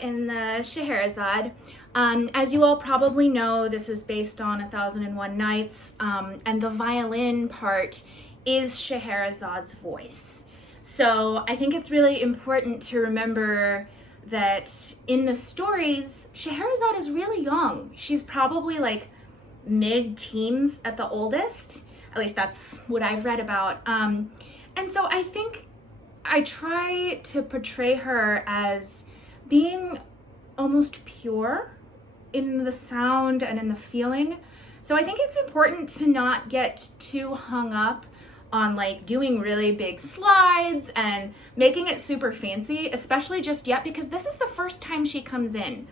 in the Scheherazade. As you all probably know, this is based on 1001 Nights, and the violin part is Scheherazade's voice. So I think it's really important to remember that in the stories, Scheherazade is really young. She's probably like mid-teens at the oldest. At least that's what I've read about. And so I think I try to portray her as being almost pure in the sound and in the feeling. So I think it's important to not get too hung up on like doing really big slides and making it super fancy, especially just yet, because this is the first time she comes in.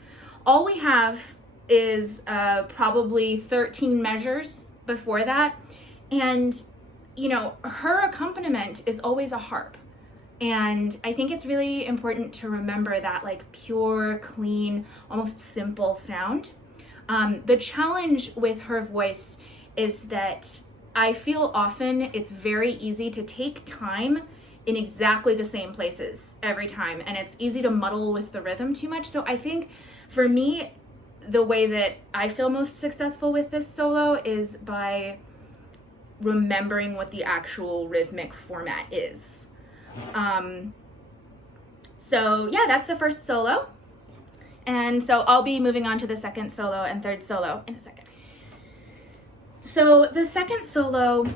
All we have is probably 13 measures before that. And, you know, her accompaniment is always a harp. And I think it's really important to remember that like pure, clean, almost simple sound. The challenge with her voice is that I feel often it's very easy to take time in exactly the same places every time, and it's easy to muddle with the rhythm too much. So I think for me, the way that I feel most successful with this solo is by remembering what the actual rhythmic format is. So yeah, that's the first solo. And so I'll be moving on to the second solo and third solo in a second. So the second solo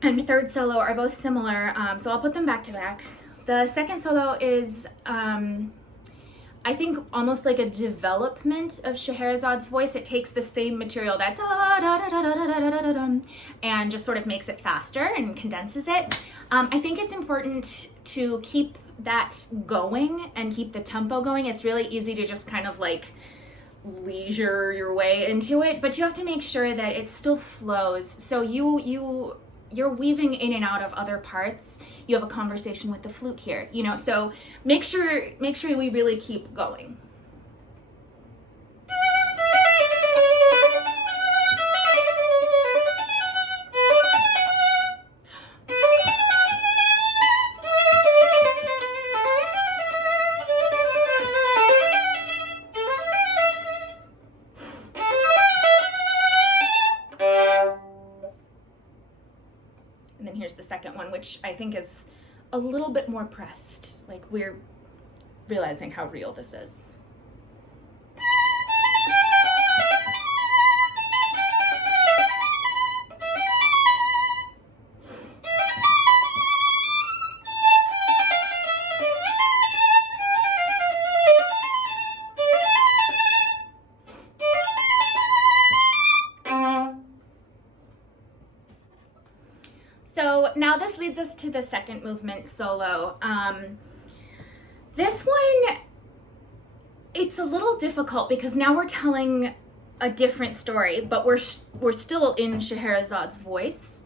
and third solo are both similar, so I'll put them back to back. The second solo is, I think, almost like a development of Scheherazade's voice. It takes the same material, that da da da da da da da da da, and just sort of makes it faster and condenses it. I think it's important to keep that going and keep the tempo going. It's really easy to just kind of like leisure your way into it, but you have to make sure that it still flows. So you're weaving in and out of other parts. You have a conversation with the flute here, you know, so make sure we really keep going. And then here's the second one, which I think is a little bit more pressed. Like we're realizing how real this is. So now this leads us to the second movement solo. This one, it's a little difficult because now we're telling a different story, but we're still in Scheherazade's voice.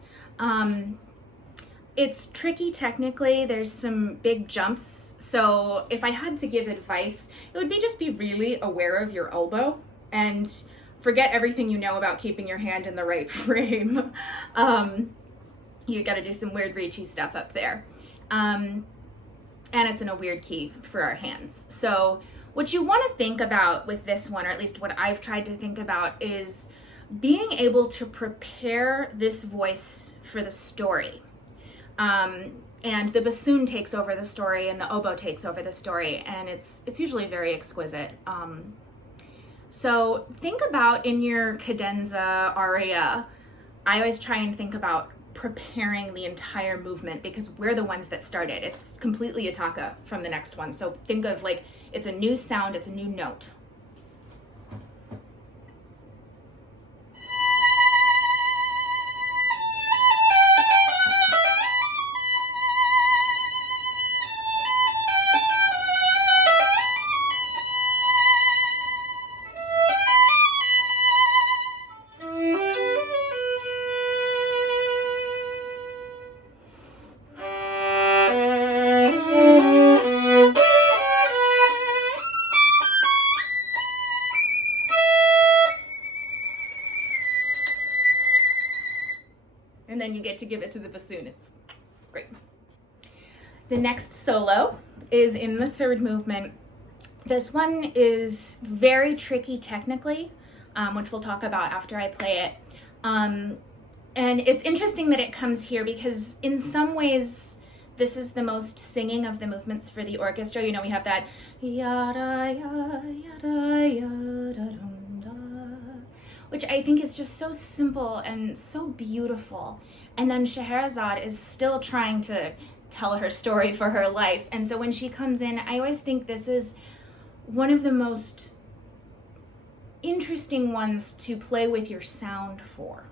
It's tricky technically. There's some big jumps. So if I had to give advice, it would be just be really aware of your elbow and forget everything you know about keeping your hand in the right frame. You got to do some weird reachy stuff up there. And it's in a weird key for our hands. So what you want to think about with this one, or at least what I've tried to think about, is being able to prepare this voice for the story. And the bassoon takes over the story and the oboe takes over the story, and it's usually very exquisite. So think about in your cadenza aria, I always try and think about preparing the entire movement because we're the ones that started. It's completely attacca from the next one. So think of like, it's a new sound, it's a new note. And then you get to give it to the bassoon. It's great. The next solo is in the third movement. This one is very tricky technically, which we'll talk about after I play it. And it's interesting that it comes here because in some ways, this is the most singing of the movements for the orchestra. You know, we have that yada, yada, yada, yada, dum, da, which I think is just so simple and so beautiful. And then Scheherazade is still trying to tell her story for her life. And so when she comes in, I always think this is one of the most interesting ones to play with your sound for.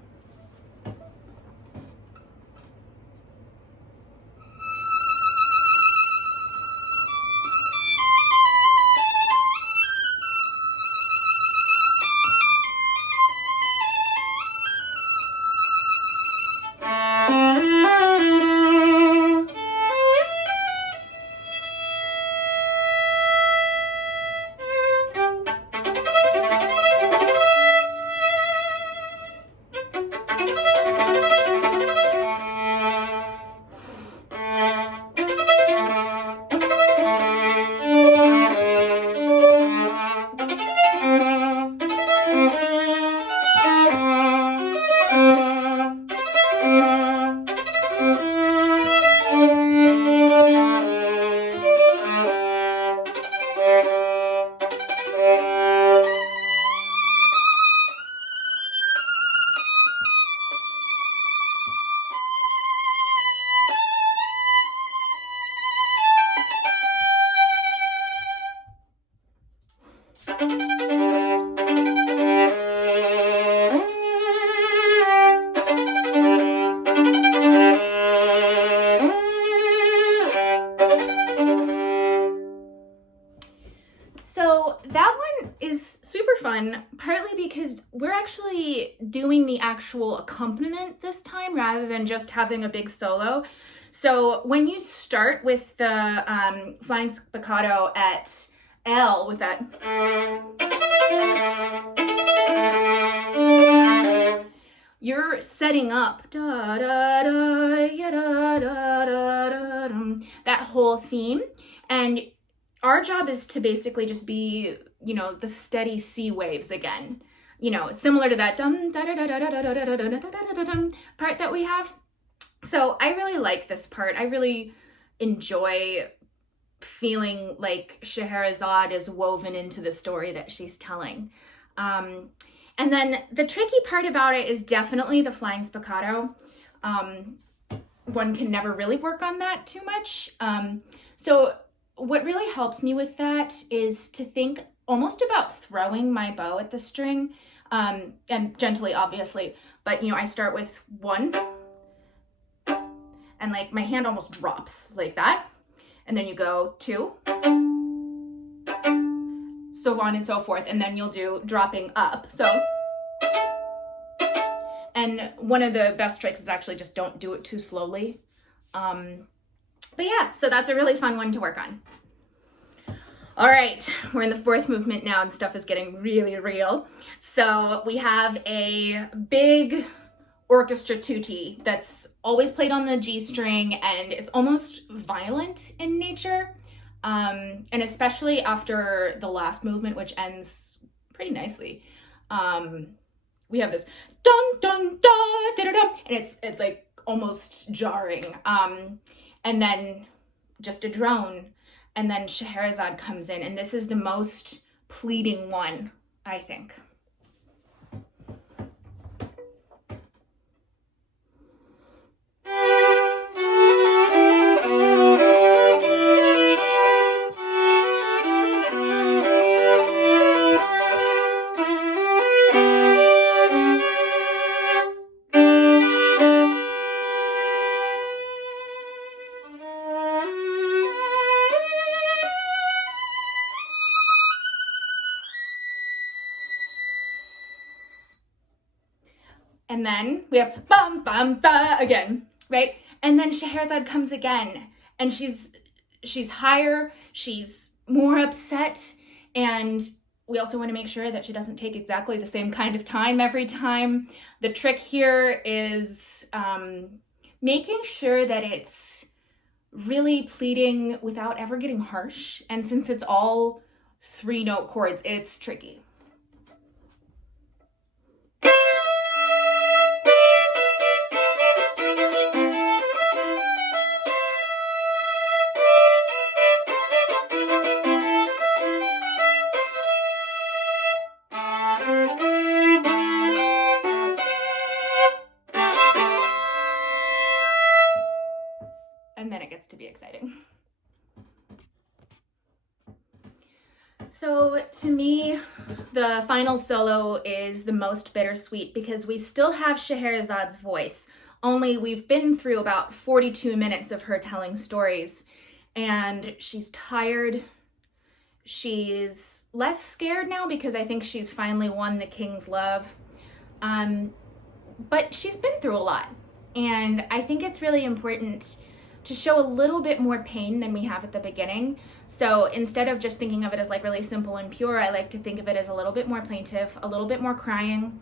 So that one is super fun, partly because we're actually doing the actual accompaniment this time rather than just having a big solo. So when you start with the flying spiccato at L with that, you're setting up da, da, da, ya, da, da, da, da, that whole theme. And our job is to basically just be, you know, the steady C waves again, you know, similar to that dum da da da da da da da da da da da part that we have. So I really like this part. I really enjoy feeling like Scheherazade is woven into the story that she's telling. And then the tricky part about it is definitely the flying spiccato. One can never really work on that too much. So what really helps me with that is to think almost about throwing my bow at the string, and gently, obviously, but you know, I start with 1, and like my hand almost drops like that, and then you go 2, so on and so forth, and then you'll do dropping up. So, and one of the best tricks is actually just don't do it too slowly. But yeah, so that's a really fun one to work on. All right, we're in the 4th movement now and stuff is getting really real. So we have a big orchestra tutti that's always played on the G string, and it's almost violent in nature. And especially after the last movement, which ends pretty nicely. We have this dun dun da da da da, and it's like almost jarring. And then just a drone, and then Scheherazade comes in, and this is the most pleading one, I think. And then we have bum bum ba again, right? And then Scheherazade comes again, and she's higher, she's more upset, and we also want to make sure that she doesn't take exactly the same kind of time every time. The trick here is making sure that it's really pleading without ever getting harsh. And since it's all 3-note chords. It's tricky. And then it gets to be exciting. So to me, the final solo is the most bittersweet because we still have Scheherazade's voice, only we've been through about 42 minutes of her telling stories, and she's tired. She's less scared now because I think she's finally won the king's love. But she's been through a lot, and I think it's really important to show a little bit more pain than we have at the beginning. So instead of just thinking of it as like really simple and pure, I like to think of it as a little bit more plaintive, a little bit more crying.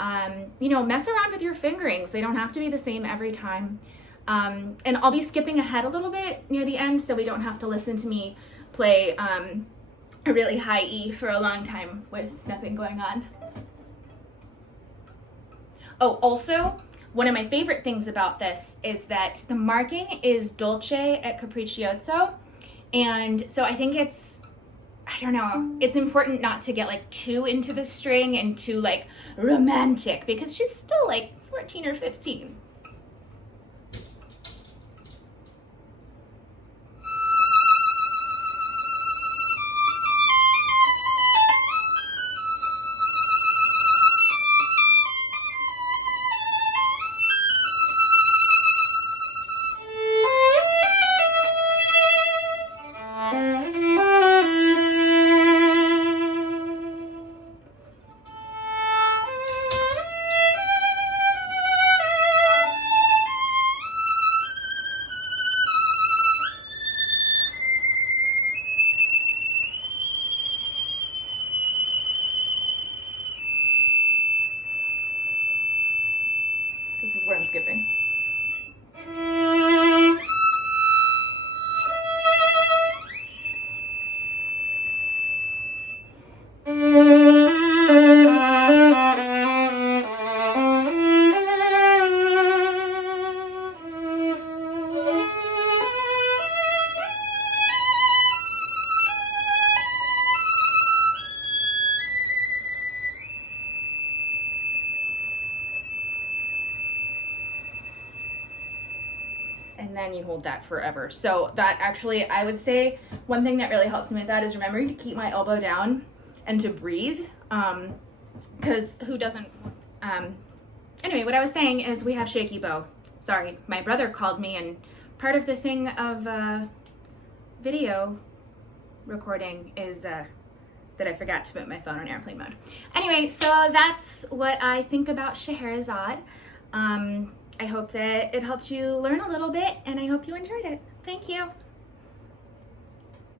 You know, mess around with your fingerings. They don't have to be the same every time. And I'll be skipping ahead a little bit near the end so we don't have to listen to me play a really high E for a long time with nothing going on. Oh, also, one of my favorite things about this is that the marking is dolce et capriccioso. And so I think it's, I don't know, it's important not to get like too into the string and too like romantic because she's still like 14 or 15. This is where I'm skipping. And then you hold that forever. So that actually, I would say one thing that really helps me with that is remembering to keep my elbow down and to breathe. Because who doesn't? Anyway, what I was saying is we have shaky bow. Sorry, my brother called me, and part of the thing of video recording is that I forgot to put my phone on airplane mode. Anyway, so that's what I think about Scheherazade. I hope that it helped you learn a little bit, and I hope you enjoyed it. Thank you.